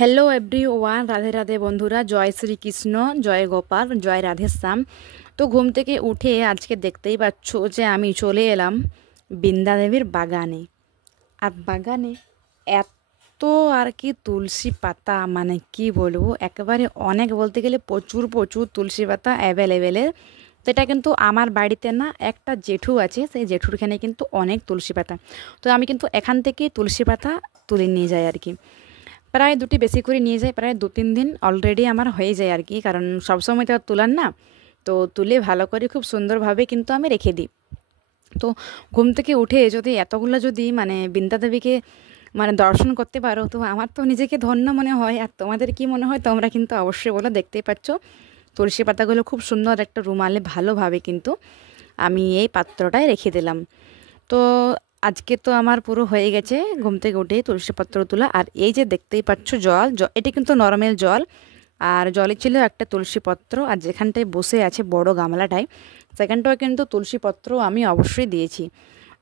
Hello everyone, Radhe Radhe বন্ধুরা। জয় শ্রীকৃষ্ণ, জয় গোপাল, জয় রাধেশ্যাম। তো ঘুম থেকে উঠে আজকে দেখতেই পাচ্ছ যে আমি চলে এলাম বৃন্দাদেবীর বাগানে। আর বাগানে এত আর কি তুলসী পাতা, মানে কি বলবো, একেবারে অনেক বলতে গেলে প্রচুর প্রচুর তুলসী পাতা অ্যাভেলেবেলের। তো এটা কিন্তু আমার বাড়িতে না, একটা জেঠু আছে, সেই জেঠুরখানে কিন্তু অনেক তুলসী পাতা। তো আমি কিন্তু এখান থেকে তুলসী পাতা তুলে নিয়ে যাই আর কি। প্রায় দুটি বেশি করে নিয়ে যাই, প্রায় 2-3 দিন অলরেডি আমার হয়ে যায় আর কি, কারণ সবসময় তো আর তোলার না। তো তুলে ভালো করে খুব সুন্দরভাবে কিন্তু আমি রেখে দিই। তো ঘুম থেকে উঠে যদি এতগুলো যদি মানে বৃন্দাদেবীকে মানে দর্শন করতে পারো, তো আমার তো নিজেকে ধন্য মনে হয়। আর তোমাদের কি মনে হয় তোমরা কিন্তু অবশ্যই বলো। দেখতেই পাচ্ছ তুলসী পাতাগুলো খুব সুন্দর একটা রুমালে ভালোভাবে কিন্তু আমি এই পাত্রটায় রেখে দিলাম। তো আজকে তো আমার পুরো হয়ে গেছে ঘুম থেকে উঠে তুলসীপত্র তোলা। আর এই যে দেখতেই পাচ্ছ জল, এটা কিন্তু নরমাল জল। আর জলে ছিল একটা তুলসীপত্র, আর যেখানটায় বসে আছে বড় গামলাটায়, সেখানটাও কিন্তু তুলসীপত্র আমি অবশ্যই দিয়েছি।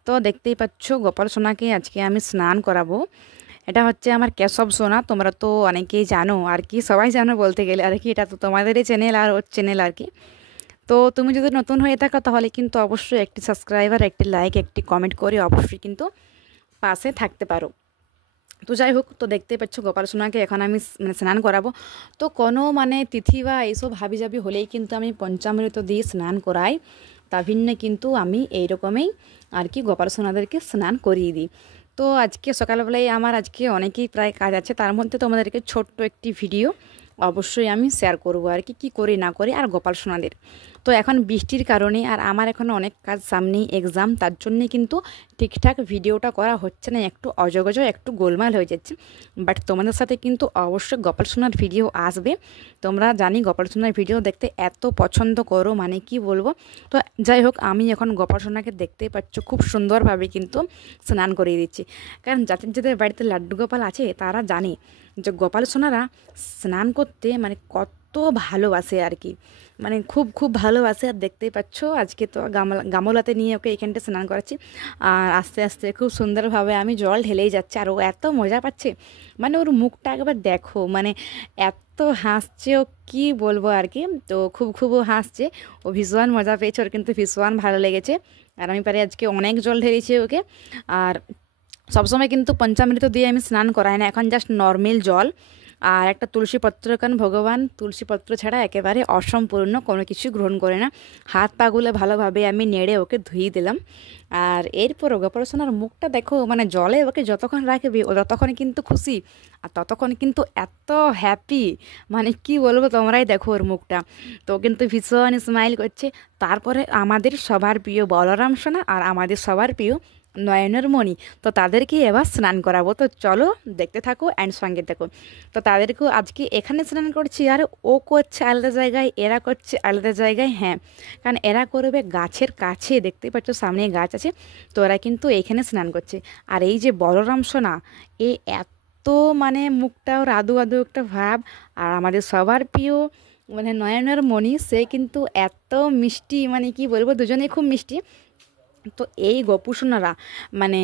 তো দেখতেই পাচ্ছ গোপাল সোনাকে আজকে আমি স্নান করাবো। এটা হচ্ছে আমার কেশব সোনা, তোমরা তো অনেকেই জানো আর কি, সবাই জানো বলতে গেলে আর কি। এটা তো তোমাদেরই চ্যানেল আর ওর চ্যানেল আর কি। তো তুমি যদি নতুন হয়ে থাকো তাহলে কিন্তু অবশ্যই একটি সাবস্ক্রাইবার, একটি লাইক, একটি কমেন্ট করে অবশ্যই কিন্তু পাশে থাকতে পারো। তো যাই হোক, তো দেখতে পাচ্ছ গোপাল সোনাকে এখন আমি মানে স্নান করাবো। তো কোনো মানে তিথি বা এইসব হাবিজাবি হলেই কিন্তু আমি পঞ্চামৃত দিয়ে স্নান করাই। তা ভিন্নে কিন্তু আমি এইরকমই আর কি গোপাল সোনাদেরকে স্নান করিয়ে দিই। তো আজকে সকালবেলায় আমার আজকে অনেকেই প্রায় কাজ আছে, তার মধ্যে তোমাদেরকে ছোট্ট একটি ভিডিও অবশ্যই আমি শেয়ার করব আর কি, কী করি না করি আর গোপাল সোনাদের। তো এখন বৃষ্টির কারণে আর আমার এখন অনেক কাজ সামনেই, এক্সাম, তার জন্যে কিন্তু ঠিকঠাক ভিডিওটা করা হচ্ছে না, একটু অজগজ, একটু গোলমাল হয়ে যাচ্ছে। বাট তোমাদের সাথে কিন্তু অবশ্যই গোপাল সোনার ভিডিও আসবে। তোমরা জানি গোপাল সোনার ভিডিও দেখতে এত পছন্দ করো, মানে কি বলবো। তো যাই হোক, আমি এখন গোপাল সোনাকে দেখতেই পাচ্ছ খুব সুন্দরভাবে কিন্তু স্নান করিয়ে দিচ্ছি। কারণ যাদের যাদের বাড়িতে লাড্ডু গোপাল আছে তারা জানে যে গোপাল সোনারা স্নান করতে মানে কত ভালোবাসে আর কি, মানে খুব খুব ভালোবাসে। আর দেখতেই পাচ্ছ আজকে তো গামলাতে নিয়ে ওকে এখানটা স্নান করাচ্ছি। আর আস্তে আস্তে খুব সুন্দরভাবে আমি জল ঢেলেই যাচ্ছে, আর ও এত মজা পাচ্ছে, মানে ওর মুখটা একবার দেখো, মানে এত হাসছে ও, কি বলবো আর কি। তো খুব খুব ও হাসছে, ও ভীষণ মজা পেয়েছে, ওর কিন্তু ভীষণ ভালো লেগেছে। আর আমি পারে আজকে অনেক জল ঢেলেছি ওকে। আর সবসময় কিন্তু পঞ্চামৃত দিয়ে আমি স্নান করাই না, এখন জাস্ট নর্মাল জল আর একটা তুলসীপত্র, কারণ ভগবান তুলসীপত্র ছাড়া একেবারে অসম্পূর্ণ কোনো কিছু গ্রহণ করে না। হাত পাগুলো ভালোভাবে আমি নেড়ে ওকে ধুয়ে দিলাম। আর এরপর গোপাল সোনার মুখটা দেখো, মানে জলে ওকে যতক্ষণ রাখবে ও ততক্ষণ কিন্তু খুশি, আর ততক্ষণ কিন্তু এত হ্যাপি, মানে কি বলবো, তোমরাই দেখো ওর মুখটা। তো কিন্তু ভীষণ স্মাইল করছে। তারপরে আমাদের সবার প্রিয় বলরাম সোনা আর আমাদের সবার প্রিয় নয়নের মণি, তো তাদেরকে এবার স্নান করাবো। তো চলো দেখতে থাকো অ্যান্ড সঙ্গে দেখো। তো তাদেরকেও আজকে এখানে স্নান করছি, আর ও করছে আলাদা জায়গায়, এরা করছে আলাদা জায়গায়। হ্যাঁ, কারণ এরা করবে গাছের কাছে, দেখতেই পাচ্ছ সামনে গাছ আছে, তো এরা কিন্তু এখানে স্নান করছে। আর এই যে বলরাম সোনা, এ এত মানে মুখটা ওর আদু আদু একটা ভাব। আর আমাদের সবার প্রিয় মানে নয়নের মণি, সে কিন্তু এত মিষ্টি, মানে কি বলবো, দুজনেই খুব মিষ্টি। তো এই গোপুসোনারা মানে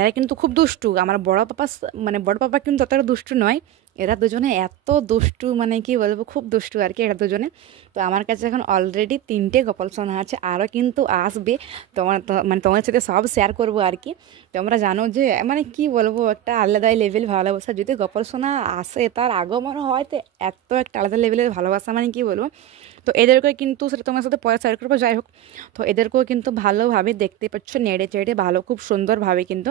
এরা কিন্তু খুব দুষ্টু। আমার বড় পাপা, মানে বড় পাপা কিন্তু অতটা দুষ্টু নয়, এরা দুজনে এত দুষ্টু, মানে কি বলবো, খুব দুষ্টু আর কি এরা দুজনে। তো আমার কাছে এখন অলরেডি 3টে গোপাল সোনা আছে, আরও কিন্তু আসবে। মানে তোমার সাথে সব শেয়ার করবো আর কি। তোমরা জানো যে মানে কি বলবো, একটা আলাদাই লেভেল ভালোবাসা যদি গোপাল সোনা আসে, তার আগমন হয়, তো এত একটা আলাদা লেভেলের ভালোবাসা, মানে কি বলবো। তো এদেরকে কিন্তু সেটা তোমার সাথে পরে শেয়ার করবো। যাই হোক, তো এদেরকেও কিন্তু ভালোভাবে দেখতে পাচ্ছ নেড়ে চেড়ে ভালো খুব সুন্দরভাবে কিন্তু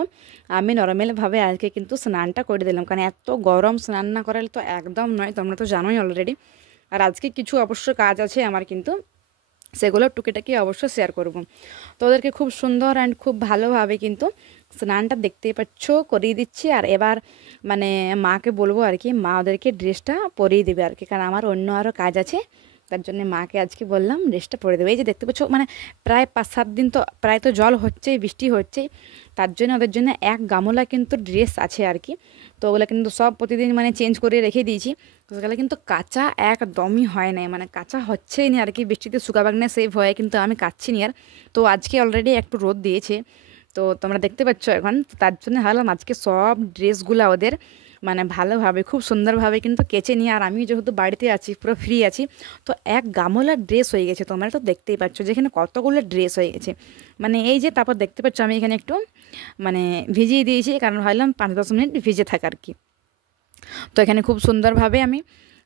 আমি নরমালভাবে আজকে কিন্তু স্নানটা করে দিলাম, কারণ এত গরম স্নান না করালে তো একদম নয়, তোমরা তো জানোই অলরেডি। আর আজকে কিছু অবশ্য কাজ আছে আমার কিন্তু, সেগুলো টুকিটাকি অবশ্যই শেয়ার করব। তো ওদেরকে খুব সুন্দর অ্যান্ড খুব ভালোভাবে কিন্তু স্নানটা দেখতেই পাচ্ছ করিয়ে দিচ্ছি। আর এবার মানে মাকে বলবো আর কি, মা ওদেরকে ড্রেসটা পরিয়ে দেবে আর কি, কারণ আমার অন্য আরও কাজ আছে, তার জন্য মাকে আজকে বললাম ড্রেসটা পরে দেবে। এই যে দেখতে পাচ্ছ মানে প্রায় 5-7 দিন তো প্রায় তো জল হচ্ছেই, বৃষ্টি হচ্ছেই, তার জন্য ওদের জন্য এক গামলা কিন্তু ড্রেস আছে আর কি। তো ওগুলো কিন্তু সব প্রতিদিন মানে চেঞ্জ করে রেখে দিয়েছি। তো সেগুলো কিন্তু কাঁচা একদমই হয় নাই, মানে কাঁচা হচ্ছেই না আর কি, বৃষ্টিতে শুকাবাক না সেই ভয়ে কিন্তু আমি কাচ্ছি নি আর। তো আজকে অলরেডি একটু রোদ দিয়েছে, তো তোমরা দেখতে পাচ্ছ এখন। তো তার জন্য ভাবলাম আজকে সব ড্রেসগুলো ওদের মানে ভালোভাবে খুব সুন্দরভাবে কিন্তু কেচে নিয়ে, আর আমি যেহেতু বাড়িতে আছি পুরো ফ্রি আছি, তো এক গামলা ড্রেস হয়ে গেছে। তোমরা তো দেখতেই পাচ্ছ যেখানে কতগুলো ড্রেস হয়ে গেছে। মানে এই যে তারপর দেখতে পাচ্ছ আমি এখানে একটু মানে ভিজিয়ে দিয়েছি, কারণ ভাবলাম 5-10 মিনিট ভিজে থাক আর কি। তো এখানে খুব সুন্দরভাবে আমি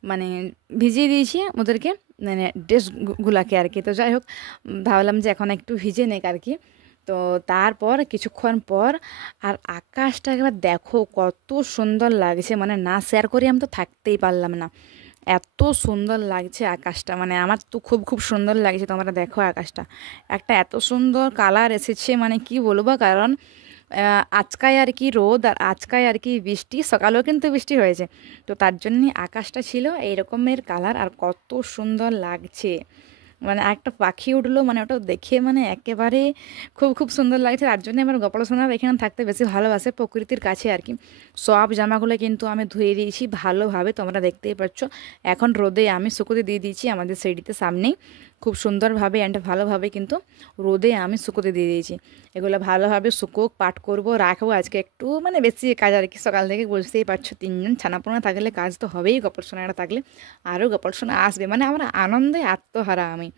মানে ভিজিয়ে দিয়েছি ওদেরকে, মানে ড্রেসগুলাকে আর কি। তো যাই হোক, ভাবলাম যে এখন একটু ভিজে নেক আর কি। তো তারপর কিছুক্ষণ পর, আর আকাশটা একবার দেখো কত সুন্দর লাগছে, মানে না শেয়ার করি আমি তো থাকতেই পারলাম না। এত সুন্দর লাগছে আকাশটা, মানে আমার তো খুব খুব সুন্দর লাগছে। তোমরা দেখো আকাশটা, একটা এত সুন্দর কালার এসেছে, মানে কি বলবো। কারণ আজকায় আর কি রোদ, আর আজকায় আর কি বৃষ্টি, সকালেও কিন্তু বৃষ্টি হয়েছে। তো তার জন্যই আকাশটা ছিল এই রকমের কালার, আর কত সুন্দর লাগছে। মানে একটা পাখি উঠলো, মানে ওটা দেখে মানে একেবারে খুব খুব সুন্দর লাগছে। তার জন্য আমার গোপাল সোনার এখানে থাকতে বেশি ভালোবাসে, প্রকৃতির কাছে আর কি। সব জামাগুলো কিন্তু আমি ধুয়ে দিয়েছি ভালোভাবে, তোমরা দেখতেই পাচ্ছ। এখন রোদে আমি শুকোতে দিয়ে দিয়েছি আমাদের সিঁড়িতে সামনেই, খুব সুন্দরভাবে অ্যান্ড ভালোভাবে কিন্তু রোদে আমি শুকোতে দিয়ে দিয়েছি। এগুলো ভালোভাবে শুকোক, পাট করব, রাখবো। আজকে একটু মানে বেশি কাজ আর কি, সকাল থেকে বুঝতেই পারছো 3জন ছানাপোনা থাকলে কাজ তো হবেই, গোপাল সোনাটা থাকলে আরও গোপাল সোনা আসবে, মানে আমার আনন্দে আত্মহারা আমি।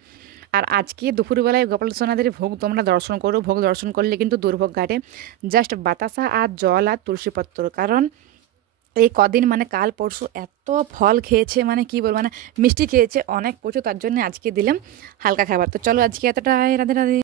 আর আজকে দুপুরবেলায় গোপাল সোনাদের ভোগ তোমরা দর্শন করো। ভোগ দর্শন করলে কিন্তু দুর্ভোগ ঘাটে জাস্ট বাতাসা আর জল আর তুলসীপত্র। কারণ এই কদিন মানে কাল পরশু এত ফল খেয়েছে, মানে কি বলবো, মানে মিষ্টি খেয়েছে অনেক প্রচুর, তার জন্য আজকে দিলাম হালকা খাবার। তো চলো আজকে এতটাই, রাধে রাধে।